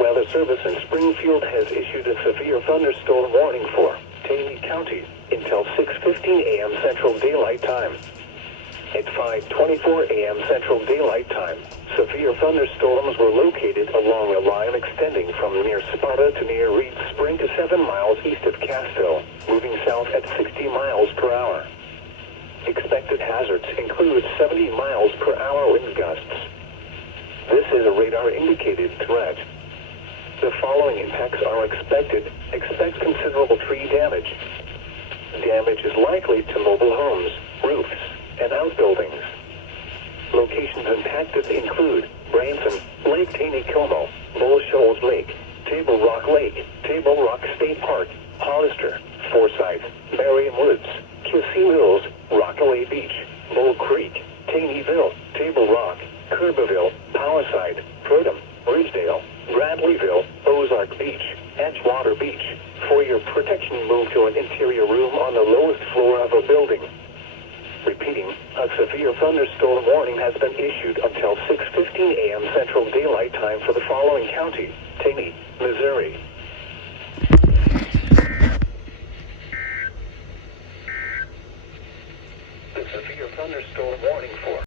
Weather Service in Springfield has issued a severe thunderstorm warning for Taney County until 6:15 a.m. Central Daylight Time. At 5:24 a.m. Central Daylight Time, severe thunderstorms were located along a line extending from near Sparta to near Reed Spring to 7 miles east of Cassville, moving south at 60 miles per hour. Expected hazards include 70 miles per hour wind gusts. This is a radar-indicated threat. The following impacts are expected. Expect considerable tree damage. Damage is likely to mobile homes, roofs, and outbuildings. Locations impacted include Branson, Lake Taneycomo, Bull Shoals Lake, Table Rock Lake, Table Rock State Park, Hollister, Forsyth, Merriam Woods, Kissy Mills, Rockaway Beach, Bull Creek, Taneyville, Table Rock, Kerbaville, Palisade, Prodom, Ridgedale, Bradleyville, Ozark Beach, Edgewater Beach. For your protection, move to an interior room on the lowest floor of a building. Repeating, a severe thunderstorm warning has been issued until 6:15 a.m. Central Daylight Time for the following county: Taney, Missouri. The severe thunderstorm warning for